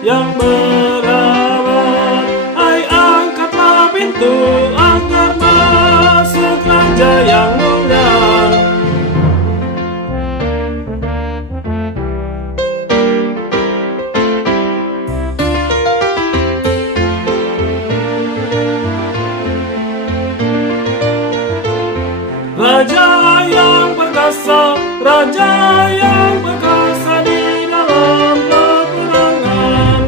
yang merawat. Hai, angkatlah pintu agar masuk Raja yang mulia. Raja yang perkasa, Raja yang perkasa di dalam peperangan.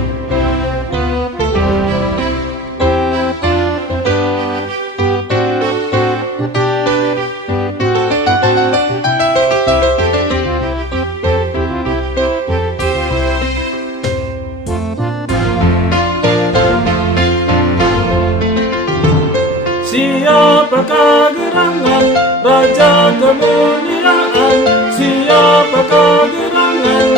Siapakah gerangan Raja kemuliaan? Siapakah gerangan?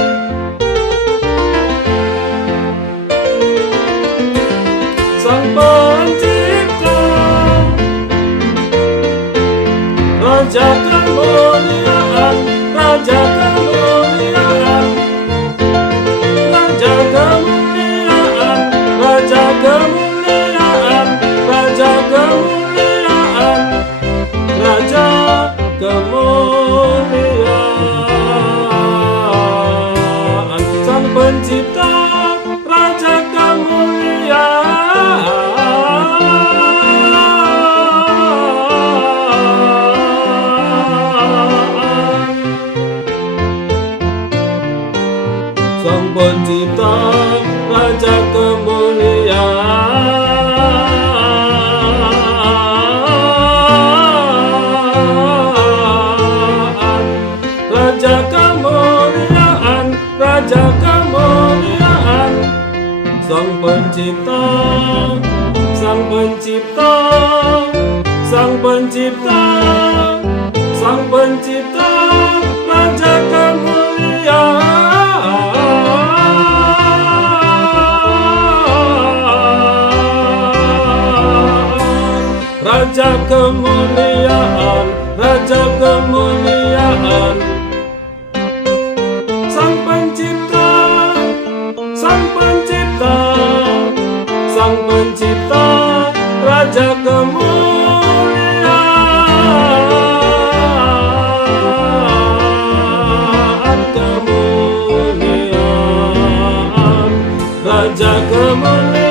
Sang Pencipta, Raja kemuliaan, Raja kemuliaan, Raja kemuliaan, Raja kemuliaan, Raja kemuliaan, Raja kemuliaan. Sang Pencipta, Raja kemuliaan. Sang Pencipta, Raja kemuliaan. Raja kemuliaan, Raja kemuliaan. Sang Pencipta, Sang Pencipta, Sang Pencipta, Sang Pencipta, Raja kemuliaan. Raja kemuliaan, Raja kemuliaan. Sang Pencipta, Sang Pencipta, Sang Pencipta, Raja kemuliaan, kemuliaan, Raja kemuliaan.